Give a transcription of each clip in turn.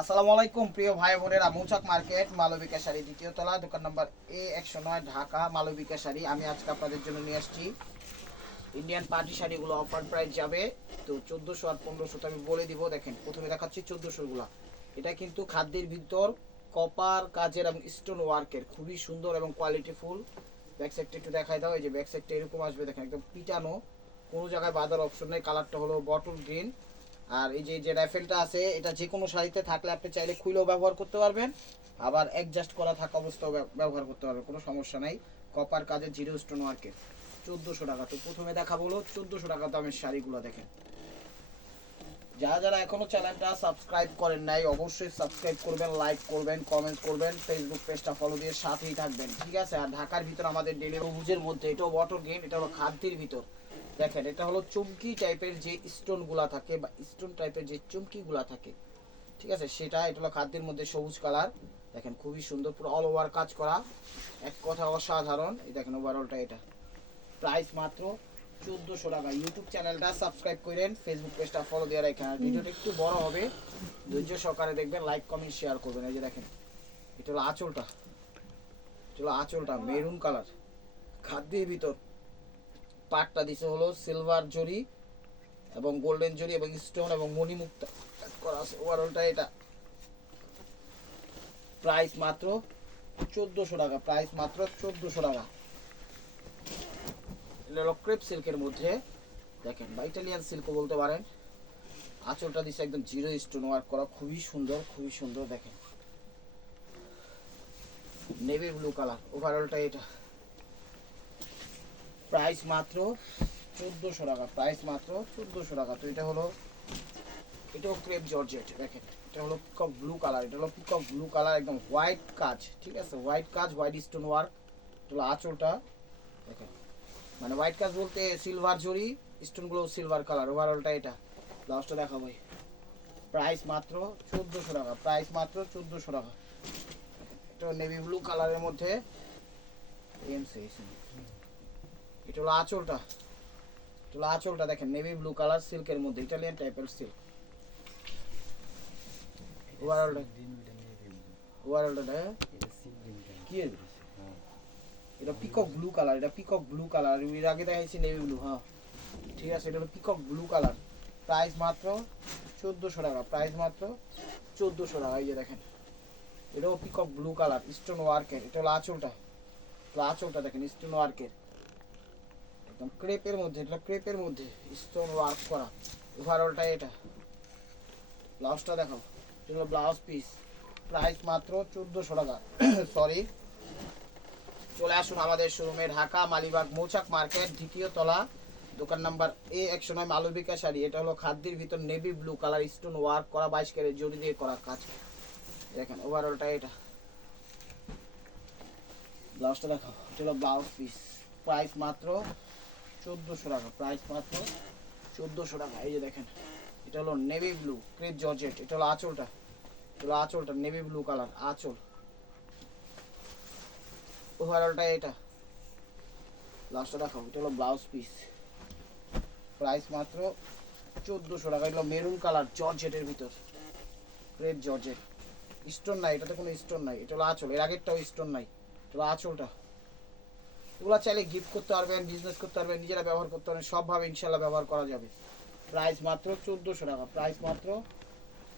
আসসালামু আলাইকুম, প্রিয় ভাই বোনেরা। মৌচাক মার্কেট মালবিকা শাড়ি দ্বিতীয় তলা, দোকান নম্বর এ একশো নয়, ঢাকা মালবিকা শাড়ি আমি আজকে আপনাদের জন্য নিয়ে আসছি। ইন্ডিয়ান পার্টি শাড়িগুলো অফার প্রাইস যাবে। তো চোদ্দোশো আর পনেরোশো তো আমি বলে দিব। দেখেন, প্রথমে দেখাচ্ছি চোদ্দোশোগুলো। এটা কিন্তু খাদ্যের ভিতর কপার, কাজের এবং স্টোন ওয়ার্কের খুবই সুন্দর এবং কোয়ালিটি ফুল ব্যাক সাইডটা একটু দেখাই দাও, এই যে ব্যাক সাইডটা এরকম আসবে। দেখেন, একদম পিটানো। কোনো জায়গায় বাঁধার অপশন নেই। কালারটা হলো বটল গ্রিন আর এই যে যে রাইফেলটা আছে, এটা যে কোনো শাড়িতে থাকলে আপনি চাইলে খুলেও ব্যবহার করতে পারবেন। আবার অ্যাডজাস্ট করা থাকা অবস্থাও ব্যব- ব্যবহার করতে পারবেন, কোনো সমস্যা নাই। কপার কাজের জিরো স্টোন ওয়ার্কের চোদ্দোশো টাকা। তো প্রথমে দেখাবো হলো চোদ্দোশো টাকা দামের শাড়িগুলো দেখেন। যারা যারা এখনও চ্যানেলটা সাবস্ক্রাইব করেন নাই, অবশ্যই সাবস্ক্রাইব করবেন লাইক করবেন কমেন্ট করবেন ফেসবুক পেজটা ফলো দিয়ে সাথেই থাকবেন। ঠিক আছে? আর ঢাকার ভিতর আমাদের ডেলি রুজের মধ্যে এটাও ওয়াটার গেম এটা হলো খাদ্যের ভিতর। দেখেন এটা হলো চুমকি টাইপের যে স্টোনগুলা থাকে বা স্টোন টাইপের যে চুমকি গুলা থাকে ঠিক আছে? সেটা এটা হলো খাদ্যের মধ্যে সবুজ কালার দেখেন খুবই সুন্দর পুরো অল ওভার কাজ করা। এক কথা অসাধারণ। এই দেখেন ওভারঅলটা এটা। প্রাইস মাত্র চোদ্দোশো টাকা। ইউটিউব চ্যানেলটা সাবস্ক্রাইব করেন ফেসবুক পেজটা ফলো দিয়ে রাখেন। আর ভিডিওটা একটু বড় হবে ধৈর্য সহকারে দেখবেন লাইক কমেন্ট শেয়ার করবেন। এই যে দেখেন এটা হলো আঁচলটা। এটা হলো আঁচলটা মেরুন কালার খাদ্যের ভিতর। পাটটা দিছে হলো সিলভার জরি এবং গোল্ডেন জরি এবং স্টোন এবং মণিমুক্তা। করা আছে ওভারঅলটা এটা। প্রাইস মাত্র চোদ্দোশো টাকা প্রাইস মাত্র চোদ্দোশো টাকা। এটা হলো ক্রেপ সিল্কের মধ্যে। দেখেন বা ইটালিয়ান সিল্কও বলতে পারেন। আঁচলটা দিছে একদম জিরো স্টোন ওয়ার্ক করা খুবই সুন্দর খুবই সুন্দর, দেখেন। নেভি ব্লু কালার ওভারঅলটা এটা। প্রাইস মাত্র চোদ্দোশো টাকা, প্রাইস মাত্র চোদ্দোশো টাকা। তো এটা হলো, এটাও ক্রেপ জর্জেট দেখেন। এটা হলো পিকক ব্লু কালার এটা হলো পিকক ব্লু কালার একদম হোয়াইট কাজ, ঠিক আছে? হোয়াইট কাজ হোয়াইট স্টোন ওয়ার্ক এটা হলো আঁচলটা, দেখেন। মানে হোয়াইট কাজ বলতে সিলভার জরি স্টোনগুলো সিলভার কালার ওভারঅলটা এটা। ব্লাউজটা দেখাবো প্রাইস মাত্র চোদ্দোশো টাকা প্রাইস মাত্র চোদ্দোশো টাকা। এটা নেভি ব্লু কালারের মধ্যে এম এটা হলো আঁচলটা। এটা হলো আঁচলটা দেখেন নেভি ব্লু কালার সিল্কের মধ্যে ইটালিয়ান টাইপের সিল্ক ওভারঅলটা ওভারঅলটা কি এর? এটা পিকক ব্লু কালার এটা পিকক ব্লু কালারের আগে দেখাইছি নেভি ব্লু হ্যাঁ। ঠিক আছে এটা হলো পিকক ব্লু কালার প্রাইস মাত্র চোদ্দোশো টাকা প্রাইস মাত্র চোদ্দোশো টাকা, এই যে দেখেন। এটাও পিকক ব্লু কালার স্টোন ওয়ার্কের এটা হলো আঁচলটা। আঁচলটা দেখেন স্টোন ওয়ার্কের একদম ক্রেপের মধ্যে, এটা ক্রেপের মধ্যে স্টোন ওয়ার্ক করা। ওভারঅলটা এটা। ব্লাউজটা দেখো এটা ব্লাউজ পিস প্রাইস মাত্র চোদ্দোশো টাকা। সরি চলে আসুন আমাদের শোরুমে ঢাকা, মালিবাগ, মৌচাক মার্কেট দ্বিতীয় তলা দোকান নাম্বার এ একশো নয় মালবিকা শাড়ি এটা হলো খাদ্যের ভিতর navy blue colour stone work করা, বাইশ ক্যারেট জড়ি দিয়ে করা কাজ। দেখেন ওভারঅলটা এটা। ব্লাউজটা দেখো এটা হলো ব্লাউজ পিস প্রাইস মাত্র চোদ্দোশো টাকা প্রাইস মাত্র চোদ্দোশো টাকা। এই যে দেখেন, এটা হলো নেভি ব্লু ক্রেপ জর্জেট এটা হলো আঁচলটা। এটা আঁচলটা নেভি ব্লু কালার আঁচল। ওভারঅলটা এটা। লাস্টটা দেখাও এটা হলো ব্লাউজ পিস প্রাইস মাত্র চোদ্দোশো টাকা এগুলো মেরুন কালার জর্জেটের ভিতর। রেড জর্জেট স্টোন নাই, এটাতে কোনো স্টোন নাই, এটা হলো আঁচল। এর আগেরটাও স্টোন নাই, এটা হলো আঁচলটা। এগুলো চাইলে গিফট করতে পারবেন বিজনেস করতে পারবেন, নিজেরা ব্যবহার করতে পারবেন, সবভাবে ইনশাল্লাহ ব্যবহার করা যাবে। প্রাইস মাত্র চোদ্দোশো টাকা প্রাইস মাত্র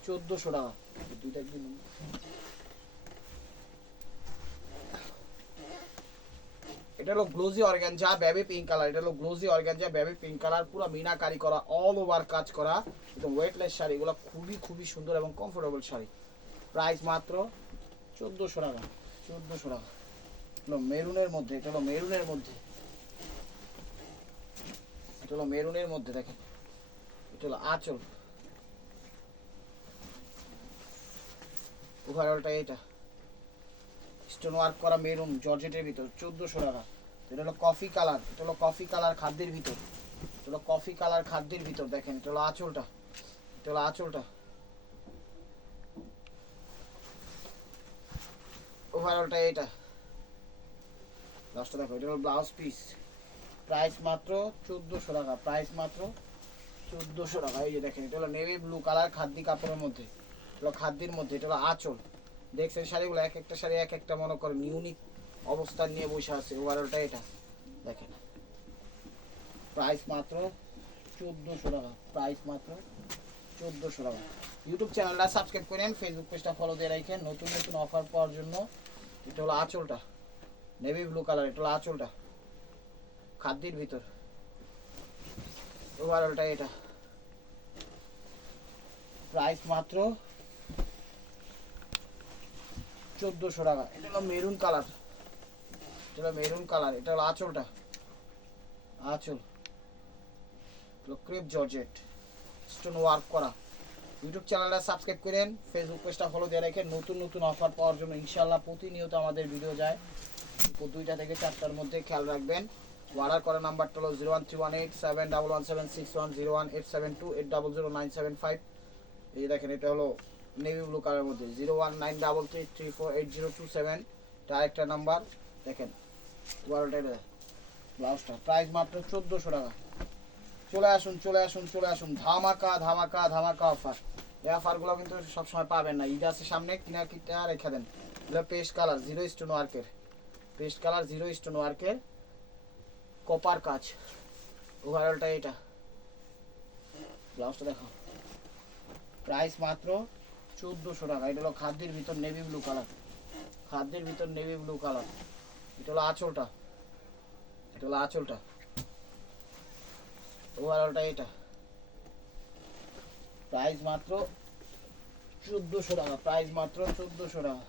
চোদ্দোশো টাকা। দুইটা একদিন এটা হলো glossy organza baby pink colour এটা হলো glossy organza baby pink colour পুরো মিনাকারি করা অল ওভার কাজ করা। একদম ওয়েটলেস শাড়ি, এগুলো খুবই খুবই সুন্দর এবং কমফোর্টেবল শাড়ি। প্রাইস মাত্র চোদ্দোশো টাকা চোদ্দোশো টাকা। মেরুনের মধ্যে, এটা হলো মেরুনের মধ্যে। এটা হলো মেরুনের মধ্যে, দেখেন। এটা হলো আঁচল। ওভারঅলটা এটা স্টোন ওয়ার্ক করা মেরুন জর্জেটের ভিতর, চোদ্দোশো টাকা। এটা হলো কফি কালার, এটা হলো কফি কালার খাদ্যের ভিতর। এটা হলো কফি কালার খাদ্যের ভিতর, দেখেন। এটা হলো আঁচলটা। এটা হলো আঁচলটা। ওভারঅলটা এটা লাস্টটা দেখো, এটা হলো ব্লাউজ পিস প্রাইস মাত্র চোদ্দোশো টাকা প্রাইস মাত্র চোদ্দোশো টাকা। এই যে দেখেন, এটা হলো নেভি ব্লু কালার খাদ্য কাপড়ের মধ্যে। এটা হলো খাদ্যের মধ্যে, এটা হলো আঁচল। দেখছেন শাড়িগুলো, এক একটা শাড়ি এক একটা, মনে করেন ইউনিক অবস্থান নিয়ে বসে আছে। ওভারঅলটা এটা, দেখেন। প্রাইস মাত্র চোদ্দোশো টাকা প্রাইস মাত্র চোদ্দোশো টাকা। ইউটিউব চ্যানেলটা সাবস্ক্রাইব করেন ফেসবুক পেজটা ফলো দিয়ে রাখেন। নতুন নতুন অফার পাওয়ার জন্য, এটা হলো আঁচলটা। নেভি ব্লু কালার এটা আঁচলটা খাদ্যের ভিতর। ওভারঅলটা এটা। প্রাইস মাত্র চোদ্দোশো টাকা। এটা হলো মেরুন কালার। এটা হলো মেরুন কালার। এটা হলো আঁচলটা আঁচল ক্রেপ জর্জেট স্টোন ওয়ার্ক করা। ইউটিউব চ্যানেলটা সাবস্ক্রাইব করেন। ফেসবুক পেজটা ফলো দিয়ে রাখেন নতুন নতুন অফার পাওয়ার জন্য ইনশাল্লাহ প্রতিনিয়ত আমাদের ভিডিও যায়। দুপুর দুইটা থেকে চারটার মধ্যে খেয়াল রাখবেন। অর্ডার করার নাম্বারটা হলো zero one three one eight seven double one seven six one zero one eight seven two eight double zero nine seven five. এই দেখেন, এটা হলো নেভি ব্লু কালারের মধ্যে। Zero one nine double three three four eight zero two seven. এটা আরেকটা number. দেখেন এটা ব্লাউজটা। প্রাইস মাত্র চোদ্দোশো টাকা। চলে আসুন চলে আসুন চলে আসুন। ধামাকা ধামাকা ধামাকা অফার এই অফারগুলো কিন্তু সবসময় পাবেন না। ঈদ আছে সামনে কিনা কিটা রেখে দেন। এগুলো পেস্ট কালার জিরো স্টোন ওয়ার্কের পেস্ট কালার জিরো স্টোন ওয়ার্কের কপার কাজ। ওভারঅলটা এটা। ব্লাউজটা দেখো। প্রাইস মাত্র চোদ্দোশো টাকা। এটা হলো খাদ্যের ভিতর নেভি ব্লু কালার খাদ্যের ভিতর নেভি ব্লু কালার এটা হলো আঁচলটা। এটা হলো আঁচলটা। ওভারঅলটা এটা। প্রাইস মাত্র চোদ্দোশো টাকা। প্রাইস মাত্র চোদ্দোশো টাকা।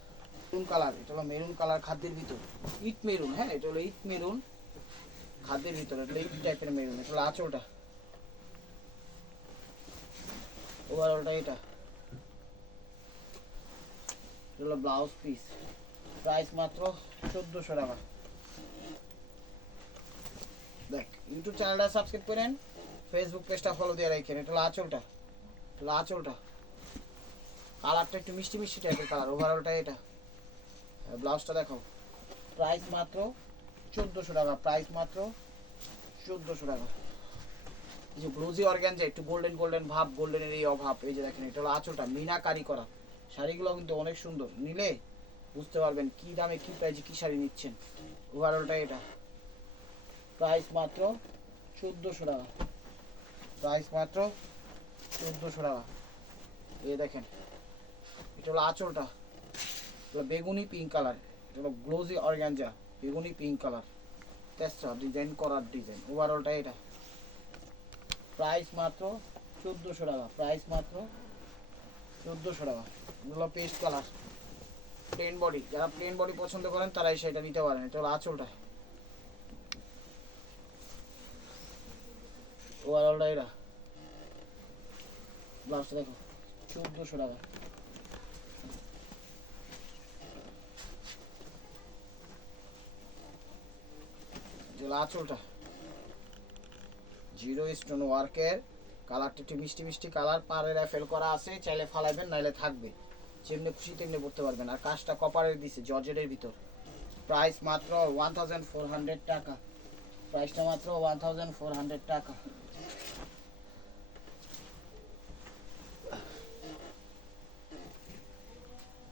মেরুন কালার এটা হলো মেরুন কালার খাদ্যের ভিতর। ইট মেরুন হ্যাঁ এটা হলো ইট মেরুন খাদ্যের ভিতর, এটা ইট টাইপের মেরুন এটা হলো আঁচলটা। ওভারঅলটা এটা। এটা হলো ব্লাউজ পিস প্রাইস মাত্র চোদ্দোশো টাকা। দেখ, ইউটিউব চ্যানেলটা সাবস্ক্রাইব করেন ফেসবুক পেজটা ফলো দিয়ে রাখেন, এটা হলো আঁচলটা। আঁচলটা। কালারটা একটু মিষ্টি মিষ্টি টাইপের কালার ওভারঅলটা এটা। ব্লাউজটা দেখো। প্রাইস মাত্র চোদ্দোশো টাকা প্রাইস মাত্র চোদ্দোশো টাকা। এই যে ব্লুজি অর্গ্যানজা, একটু গোল্ডেন গোল্ডেন ভাব গোল্ডেনের এই অভাব, এই যে দেখেন, এটা হলো আঁচলটা, মিনাকারি করা। শাড়িগুলো কিন্তু অনেক সুন্দর। নিলে বুঝতে পারবেন কি দামে, কি প্রাইজে কি শাড়ি নিচ্ছেন। ওভারঅলটা এটা। প্রাইস মাত্র চোদ্দোশো টাকা। প্রাইস মাত্র চোদ্দোশো টাকা। এই দেখেন, এটা হলো আঁচলটা। বেগুনি পিঙ্ক কালার এটা হলো গ্লোজি অর্গ্যানজা বেগুনি পিঙ্ক কালার তেসরা ডিজাইন করার ডিজাইন ওভারঅলটা এটা। প্রাইস মাত্র চোদ্দোশো টাকা। প্রাইস মাত্র চোদ্দোশো টাকা। এগুলো পেস্ট কালার প্লেন বডি যারা প্লেন বডি পছন্দ করেন, তারাই সেটা নিতে পারেন। এটা হলো আঁচলটা। ওভারঅলটা এটা। ব্লাউজটা দেখো। চোদ্দোশো টাকা। যেগুলো আঁচলটা। জিরো স্টোন ওয়ার্কের কালারটা একটু মিষ্টি মিষ্টি কালার পাড়ে র্যাফেল করা আছে, চাইলে ফালাইবেন, নাইলে থাকবে। যেমনি খুশি তেমনি পড়তে পারবেন। আর কাজটা কপারের দিছে, জর্জেটের ভিতর। প্রাইস মাত্র ওয়ান থাউজেন্ড ফোর হান্ড্রেড টাকা। প্রাইসটা মাত্র ওয়ান থাউজেন্ড ফোর হান্ড্রেড টাকা।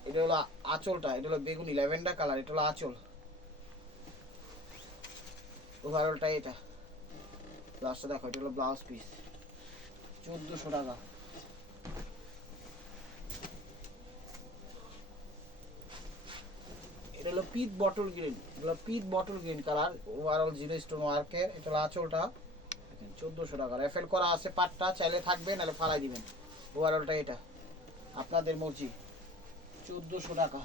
এটা হলো আঁচলটা, এটা হলো বেগুনি, ল্যাভেন্ডার কালার, এটা হলো আঁচল। ওভারঅলটা এটা। ব্লাউজটা দেখো, এটা হলো ব্লাউজ পিস চোদ্দোশো টাকা। এটা হলো পিট বটল গ্রিন এগুলো পিট bottle green colour overall zero stone ওয়ার্কের এটা হলো আঁচলটা। চোদ্দোশো টাকা। রেফেল করা আছে পাটটা, চাইলে থাকবে, নাহলে ফালাই দিবেন। ওভারঅলটা এটা। আপনাদের মর্জি। চোদ্দোশো টাকা।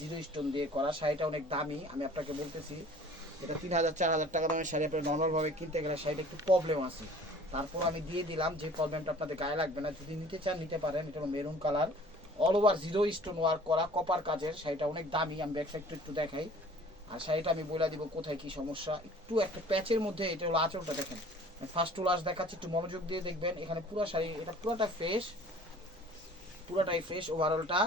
জিরো স্টোন দিয়ে করা, শাড়িটা অনেক দামি, আমি আপনাকে বলতেছি, এটা তিন হাজার, চার হাজার টাকা দামের শাড়ি আপনি নর্মালভাবে কিনতে গেলে শাড়িটা একটু প্রবলেম আছে। তারপর আমি দিয়ে দিলাম, যে প্রবলেমটা আপনাদের গায়ে লাগবে না, যদি নিতে চান, নিতে পারেন, এটা maroon colour all over zero stone work করা কপার কাজের, শাড়িটা অনেক দামি, আমি ব্যাক সাইডটা একটু দেখাই। আর শাড়িটা আমি বলে দিব কোথায়, কি সমস্যা? একটু একটা প্যাচের মধ্যে, এটা হলো আঁচলটা দেখেন। ফার্স্ট টু লাস্ট দেখাচ্ছি, একটু মনোযোগ দিয়ে দেখবেন, এখানে পুরো শাড়ি, এটা পুরোটা ফ্রেশ পুরোটাই ফ্রেশ ওভারঅলটা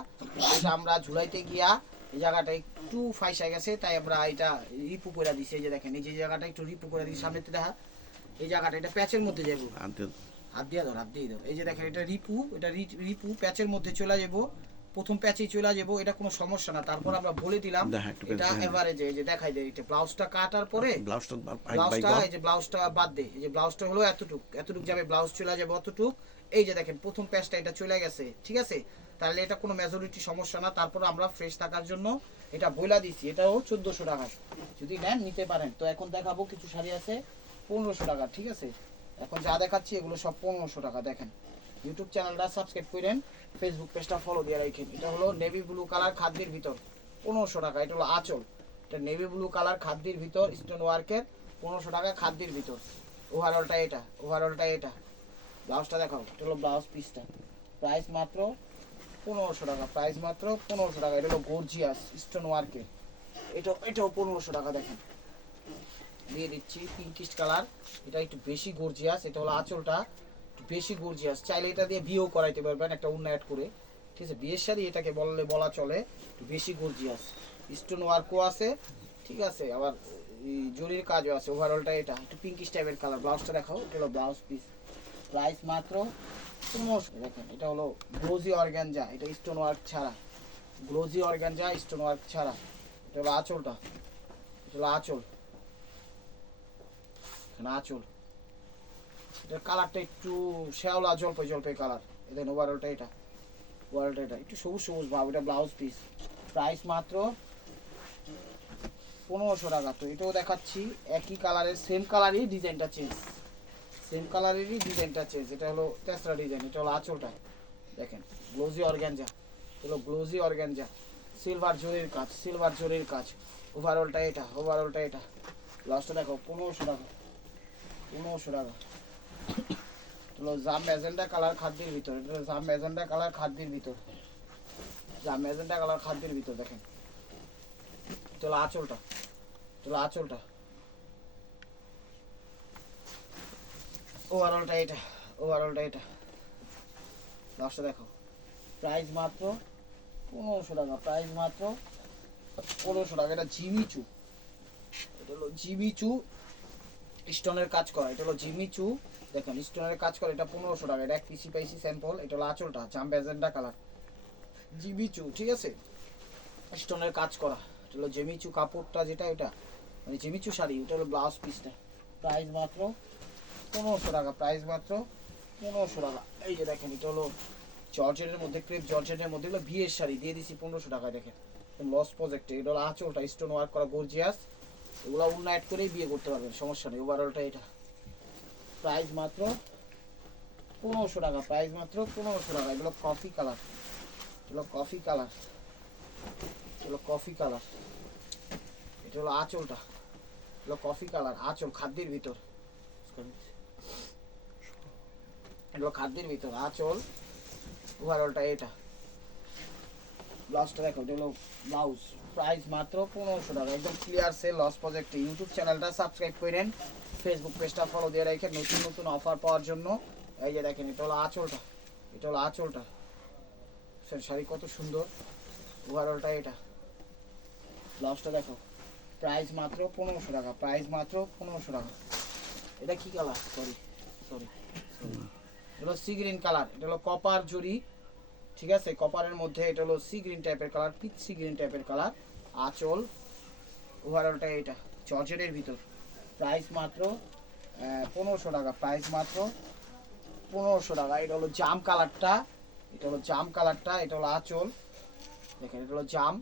এটা আমরা ঝুলাইতে গিয়া এই জায়গাটা একটু ফাইসা গেছে তাই আমরা এটা রিপু করে দিছি এই যে দেখেন এই যে জায়গাটা একটু রিপু করে দিছি সামনে দেখা এই জায়গাটা এটা প্যাচের মধ্যে যাব। হাত দিয়ে ধর হাত দিয়ে ধর এই যে দেখেন এটা রিপু এটা রিপু প্যাচের মধ্যে চলে যাব প্রথম প্যাচেই চলে যাব এটা কোনো সমস্যা না। তারপর আমরা বলে দিলাম এটা দেখা। এভারেজে এই যে দেখাই দেয় এটা ব্লাউজটা কাটার পরে ব্লাউজটা বা- বাই- ব্লাউজটা এই যে ব্লাউজটা বাদ দে এই যে ব্লাউজটা হলো এতটুক এতটুক যাবে ব্লাউজ চলে যাবে অতটুক। এই যে দেখেন, প্রথম প্যাচটা এটা চলে গেছে, ঠিক আছে? তাহলে এটা কোনো মেজরিটি সমস্যা না। তারপর আমরা ফ্রেশ থাকার জন্য এটা বইলা দিছি এটাও চোদ্দোশো টাকা। যদি নেন, নিতে পারেন। তো এখন দেখাবো কিছু শাড়ি আছে, পনেরোশো টাকা, ঠিক আছে? এখন যা দেখাচ্ছি, এগুলো সব পনেরোশো টাকা। দেখেন ইউটিউব চ্যানেলটা সাবস্ক্রাইব করেন ফেসবুক পেজটা ফলো দিয়ে রাখেন। এটা হলো নেভি ব্লু কালার খাদ্যের ভিতর, পনেরোশো টাকা। এটা হলো আঁচল। এটা নেভি ব্লু কালার খাদ্যের ভিতর স্টোন ওয়ার্কের পনেরোশো টাকা খাদ্যের ভিতর। ওভারঅলটা এটা ওভারঅলটা এটা। ব্লাউজটা দেখাও এটা হলো ব্লাউজ পিসটা প্রাইস মাত্র পনেরোশো টাকা প্রাইস মাত্র পনেরোশো টাকা। এটা হলো গর্জিয়াস স্টোন ওয়ার্কের এটা এটাও পনেরোশো টাকা, দেখেন। দিয়ে দিচ্ছি পিঙ্কিশ কালার এটা একটু বেশি গর্জিয়াস এটা হলো আঁচলটা একটু বেশি গর্জিয়াস চাইলে এটা দিয়ে বিয়েও করাইতে পারবেন, একটা অন্য অ্যাড করে। ঠিক আছে, বিয়ের শাড়ি এটাকে বললে বলা চলে, একটু বেশি গর্জিয়াস স্টোন ওয়ার্কও আছে, ঠিক আছে, আবার জরির কাজও আছে। ওভারঅলটা এটা, একটু পিঙ্কিশ টাইপের কালার ব্লাউজটা দেখাও, এটা হলো ব্লাউজ পিস প্রাইস মাত্র দেখেন, এটা হলো গ্লোজি অর্গ্যানজা এটা স্টোন ওয়ার্ক ছাড়া। গ্লোজি অর্গ্যানজা স্টোন ওয়ার্ক ছাড়া। এটা হলো আঁচলটা। এটা হলো আঁচল। আঁচল। এটার কালারটা একটু শ্যাওলা, জলপাই জলপাই কালার এদের ওভারঅলটা এটা। ওভারঅলটা এটা। একটু সবুজ সবুজ ভাব, এটা ব্লাউজ পিস প্রাইস মাত্র পনেরোশো টাকা। তো এটাও দেখাচ্ছি, একই কালারের সেম কালারই ডিজাইনটা চেঞ্জ সেম কালারেরই ডিজাইনটা চেঞ্জ এটা হলো তেসরা ডিজাইন এটা হলো আঁচলটা। দেখেন গ্লোজি অর্গ্যানজা হলো গ্লোজি অর্গ্যানজা সিলভার জরির কাজ সিলভার জরির কাজ ওভারঅলটা এটা ওভারঅলটা এটা। লাস্টটা দেখো, পনেরোশো টাকা পনেরোশো টাকা। হলো জাম ম্যাজেন্ডা কালার খাদ্যের ভিতর, এটা হলো জাম ম্যাজেন্ডা কালার খাদ্যের ভিতর। জাম ম্যাজেন্ডা কালার খাদ্যের ভিতর, দেখেন। এটা হলো আঁচলটা, এটা হলো আঁচলটা। ওভারঅলটা এটা ওভারঅলটা এটা। লাস্টটা দেখো প্রাইস মাত্র পনেরোশো টাকা প্রাইস মাত্র পনেরোশো টাকা। এটা জিমিচু, এটা হলো জিমিচু স্টোনের কাজ করা। এটা হলো জিমিচু, দেখেন, স্টোনের কাজ করা, এটা পনেরোশো টাকা। এটা এক পিসি পাইসি স্যাম্পল এটা হলো আঁচলটা জাম ব্যাজেন্ডা কালার। জিমিচু, ঠিক আছে? স্টোনের কাজ করা, এটা হলো জেমিচু কাপড়টা, যেটা এটা মানে জেমিচু শাড়ি ওটা হলো ব্লাউজ পিসটা প্রাইস মাত্র পনেরোশো টাকা প্রাইস মাত্র পনেরোশো টাকা। এই যে দেখেন, এটা হলো জর্জেটের মধ্যে ক্রেপ জর্জেটের মধ্যে এগুলো বিয়ের শাড়ি, দিয়ে দিছি পনেরোশো টাকায়, দেখেন। লস প্রজেক্টে এটা হলো আঁচলটা স্টোন ওয়ার্ক করা গর্জিয়াস এগুলো অন্য অ্যাড করেই বিয়ে করতে পারবেন, সমস্যা নেই ওভারঅলটা এটা। প্রাইস মাত্র পনেরোশো টাকা প্রাইস মাত্র পনেরোশো টাকা। এগুলো কফি কালার এগুলো কফি কালার এগুলো কফি কালার এটা হলো আঁচলটা, এগুলো কফি কালার আঁচল, খাদ্যের ভিতর। এগুলো খাদ্যের ভিতর। আঁচল ওভারঅলটা এটা। ব্লাউজটা দেখো এটা হলো ব্লাউজ প্রাইস মাত্র পনেরোশো টাকা। একদম ক্লিয়ার সেল লস প্রজেক্টে ইউটিউব চ্যানেলটা সাবস্ক্রাইব করেন। ফেসবুক পেজটা ফলো দিয়ে রাখেন নতুন নতুন অফার পাওয়ার জন্য। এই যে দেখেন, এটা হলো আঁচলটা। এটা হলো আঁচলটা। স্যার, শাড়ি কত সুন্দর। ওভারঅলটা এটা। ব্লাউজটা দেখো। প্রাইস মাত্র পনেরোশো টাকা। প্রাইস মাত্র পনেরোশো টাকা। এটা কি কালার সরি সরি এটা হলো সি গ্রিন কালার এটা হলো কপার জরি, ঠিক আছে? কপারের মধ্যে এটা হলো সি গ্রিন টাইপের কালার পিচ সি গ্রিন টাইপের কালার আঁচল ওভারঅলটা এটা জর্জেটের ভিতর। প্রাইস মাত্র পনেরোশো টাকা প্রাইস মাত্র পনেরোশো টাকা। এটা হলো জাম কালারটা এটা হলো জাম কালারটা এটা হলো আঁচল। দেখেন, এটা হলো জাম,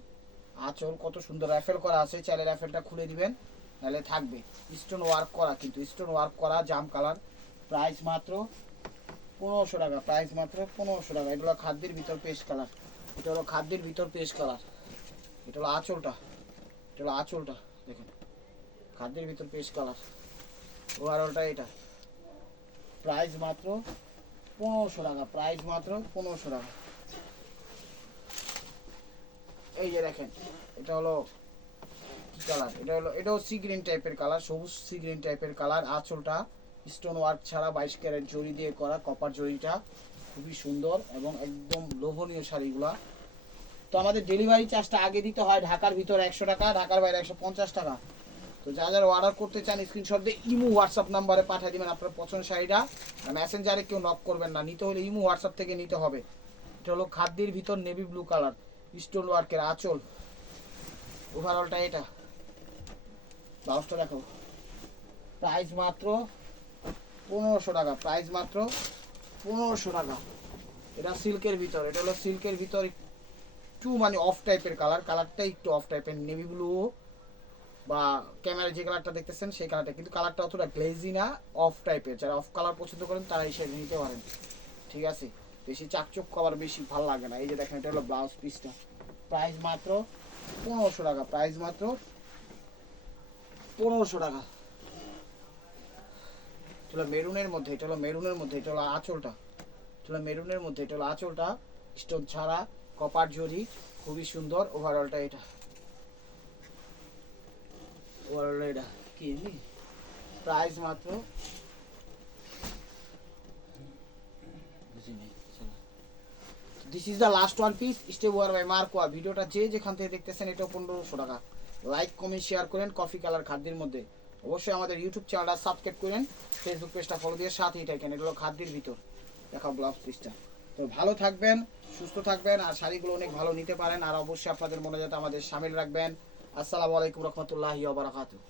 আঁচল, কত সুন্দর র্যাফেল করা আছে। চাইলে র্যাফেলটা খুলে দিবেন, নাহলে থাকবে। স্টোন ওয়ার্ক করা, কিন্তু স্টোন ওয়ার্ক করা জাম কালার প্রাইস মাত্র পনেরোশো টাকা প্রাইস মাত্র পনেরোশো টাকা। এটা হলো খাদ্যের ভিতর পেস্ট কালার এটা হলো খাদ্যের ভিতর পেস্ট কালার এটা হলো আঁচলটা। এটা হলো আঁচলটা, দেখেন। খাদ্যের ভিতর পেস্ট কালার ওভারঅলটা এটা। প্রাইস মাত্র পনেরোশো টাকা প্রাইস মাত্র পনেরোশো টাকা। এই যে দেখেন, এটা হলো কি কালার এটা হলো, এটাও সি গ্রিন টাইপের কালার সবুজ সি গ্রিন টাইপের কালার আঁচলটা স্টোন ওয়ার্ক ছাড়া বাইশ ক্যারেট জরি দিয়ে করা কপার জরিটা খুবই সুন্দর এবং একদম লোভনীয় শাড়িগুলা। তো আমাদের ডেলিভারি চার্জটা আগে দিতে হয় ঢাকার ভিতর একশো টাকা, ঢাকার বাইরে একশো পঞ্চাশ টাকা। তো যা যারা অর্ডার করতে চান স্ক্রিনশট দিয়ে ইমো হোয়াটসঅ্যাপ নাম্বারে পাঠিয়ে দেবেন আপনার পছন্দ শাড়িটা। মেসেঞ্জারে কেউ নক করবেন না, নিতে হলে ইমো হোয়াটসঅ্যাপ থেকে নিতে হবে। এটা হলো খাদ্যের ভিতর নেভি ব্লু কালার স্টোন ওয়ার্কের আঁচল। ওভারঅলটা এটা। ব্লাউজটা দেখো। প্রাইস মাত্র পনেরোশো টাকা প্রাইস মাত্র পনেরোশো টাকা। এটা সিল্কের ভিতর, এটা হলো সিল্কের ভিতর একটু মানে অফ টাইপের কালার কালারটা একটু অফ টাইপের নেভি ব্লু বা ক্যামেরায় যে কালারটা দেখতেছেন, সেই কালারটা কিন্তু কালারটা অতটা গ্লেজি না অফ টাইপের যারা অফ কালার পছন্দ করেন, তারা এই নিতে পারেন। ঠিক আছে? বেশি চাকচক্য আবার বেশি ভালো লাগে না। এই যে দেখেন, এটা হলো ব্লাউজ পিসটা প্রাইস মাত্র পনেরোশো টাকা প্রাইস মাত্র পনেরোশো টাকা। হলো মেরুনের মধ্যে এটা হলো মেরুনের মধ্যে এটা হলো আঁচলটা। এটা মেরুনের মধ্যে এটা হলো আঁচলটা। স্টোন ছাড়া, কপার জরি খুবই সুন্দর। ওভারঅলটা এটা। ওভারঅল এটা। কি প্রাইস মাত্র। This is the last one piece stay war by মার্কোয়া ভিডিওটা যে যেখান থেকে দেখতেছেন এটা পনেরোশো টাকা। লাইক কমেন্ট শেয়ার করেন কফি কালার খাদ্যের মধ্যে। অবশ্যই আমাদের ইউটিউব চ্যানেলটা সাবস্ক্রাইব করেন ফেসবুক পেজটা ফলো দিয়ে সাথেই থাকেন এগুলো খাদ্যের ভিতর। দেখা ব্লাউজ পিসটা তো ভালো থাকবেন, সুস্থ থাকবেন, আর শাড়িগুলো অনেক ভালো নিতে পারেন, আর অবশ্যই আপনাদের মনে যাতে আমাদের সামিল রাখবেন। আসসালামু আলাইকুম রহমতুল্লাহ ওয়া বারাকাতুহু।